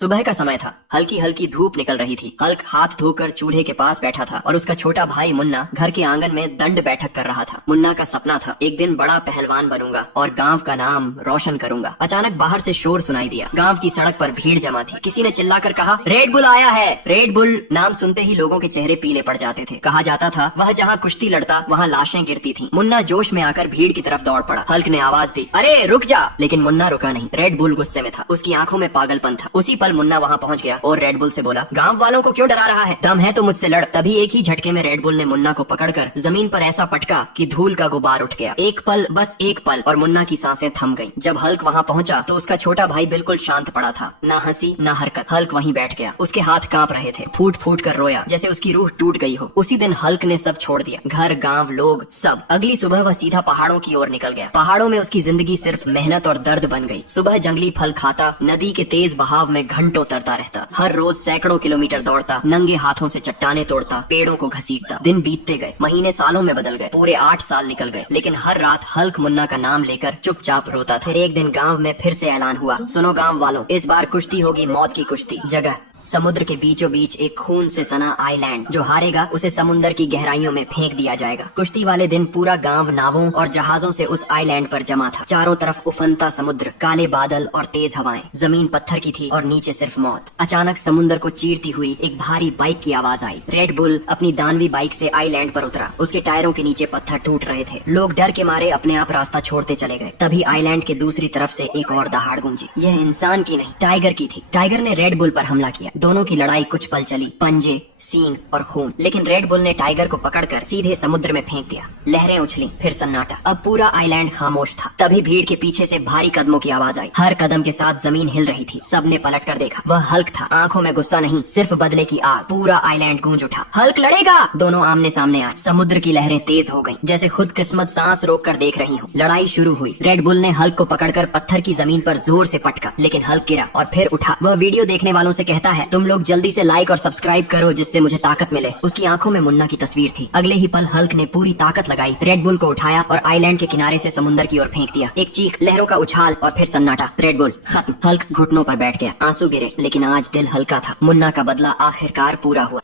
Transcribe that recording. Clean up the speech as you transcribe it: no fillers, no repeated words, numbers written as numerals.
सुबह का समय था। हल्की हल्की धूप निकल रही थी। हल्क हाथ धोकर चूल्हे के पास बैठा था और उसका छोटा भाई मुन्ना घर के आंगन में दंड बैठक कर रहा था। मुन्ना का सपना था, एक दिन बड़ा पहलवान बनूंगा और गांव का नाम रोशन करूंगा। अचानक बाहर से शोर सुनाई दिया। गांव की सड़क पर भीड़ जमा थी। किसी ने चिल्लाकर कहा, रेड बुल आया है। रेड बुल नाम सुनते ही लोगों के चेहरे पीले पड़ जाते थे। कहा जाता था वह जहाँ कुश्ती लड़ता वहाँ लाशें गिरती थी। मुन्ना जोश में आकर भीड़ की तरफ दौड़ पड़ा। हल्क ने आवाज दी, अरे रुक जा, लेकिन मुन्ना रुका नहीं। रेड बुल गुस्से में था, उसकी आंखों में पागलपन था। उसी पल मुन्ना वहाँ पहुँच गया और रेड बुल से बोला, गांव वालों को क्यों डरा रहा है? दम है तो मुझसे लड़। तभी एक ही झटके में रेड बुल ने मुन्ना को पकड़कर जमीन पर ऐसा पटका कि धूल का गुबार उठ गया। एक पल, बस एक पल, और मुन्ना की सांसें थम गईं। जब हल्क वहाँ पहुँचा तो उसका छोटा भाई बिल्कुल शांत पड़ा था, ना हंसी ना हरकत। हल्क वहीं बैठ गया। उसके हाथ कांप रहे थे, फूट फूट कर रोया जैसे उसकी रूह टूट गई हो। उसी दिन हल्क ने सब छोड़ दिया, घर, गांव, लोग, सब। अगली सुबह वह सीधा पहाड़ों की ओर निकल गया। पहाड़ों में उसकी जिंदगी सिर्फ मेहनत और दर्द बन गई। सुबह जंगली फल खाता, नदी के तेज बहाव में घंटों तरता रहता, हर रोज सैकड़ों किलोमीटर दौड़ता, नंगे हाथों से चट्टाने तोड़ता, पेड़ों को घसीटता। दिन बीतते गए, महीने सालों में बदल गए, पूरे 8 साल निकल गए। लेकिन हर रात हल्क मुन्ना का नाम लेकर चुपचाप रोता था। फिर एक दिन गांव में फिर से ऐलान हुआ, सुनो गांव वालों, इस बार कुश्ती होगी, मौत की कुश्ती। जगह समुद्र के बीचों बीच एक खून से सना आइलैंड। जो हारेगा उसे समुद्र की गहराइयों में फेंक दिया जाएगा। कुश्ती वाले दिन पूरा गांव नावों और जहाजों से उस आइलैंड पर जमा था। चारों तरफ उफनता समुद्र, काले बादल और तेज हवाएं। जमीन पत्थर की थी और नीचे सिर्फ मौत। अचानक समुद्र को चीरती हुई एक भारी बाइक की आवाज आई। रेड बुल अपनी दानवी बाइक से आइलैंड पर उतरा। उसके टायरों के नीचे पत्थर टूट रहे थे। लोग डर के मारे अपने आप रास्ता छोड़ते चले गए। तभी आइलैंड के दूसरी तरफ से एक और दहाड़ गूंजी। यह इंसान की नहीं, टाइगर की थी। टाइगर ने रेड बुल पर हमला किया। दोनों की लड़ाई कुछ पल चली, पंजे, सींग और खून। लेकिन रेड बुल ने टाइगर को पकड़कर सीधे समुद्र में फेंक दिया। लहरें उछली, फिर सन्नाटा। अब पूरा आइलैंड खामोश था। तभी भीड़ के पीछे से भारी कदमों की आवाज आई। हर कदम के साथ जमीन हिल रही थी। सबने पलट कर देखा। वह हल्क था। आंखों में गुस्सा नहीं, सिर्फ बदले की आग। पूरा आइलैंड गूंज उठा। हल्क लड़ेगा। दोनों आमने सामने आए। समुद्र की लहरें तेज हो गईं, जैसे खुद किस्मत सांस रोक कर देख रही हो। लड़ाई शुरू हुई। रेड बुल ने हल्क को पकड़कर पत्थर की जमीन पर जोर से पटका, लेकिन हल्क गिरा और फिर उठा। वह वीडियो देखने वालों से कहता है, तुम लोग जल्दी से लाइक और सब्सक्राइब करो जिससे मुझे ताकत मिले। उसकी आंखों में मुन्ना की तस्वीर थी। अगले ही पल हल्क ने पूरी ताकत लगाई, रेड बुल को उठाया और आइलैंड के किनारे से समुद्र की ओर फेंक दिया। एक चीख, लहरों का उछाल और फिर सन्नाटा। रेड बुल खत्म। हल्क घुटनों पर बैठ गया। आंसू गिरे, लेकिन आज दिल हल्का था। मुन्ना का बदला आखिरकार पूरा हुआ।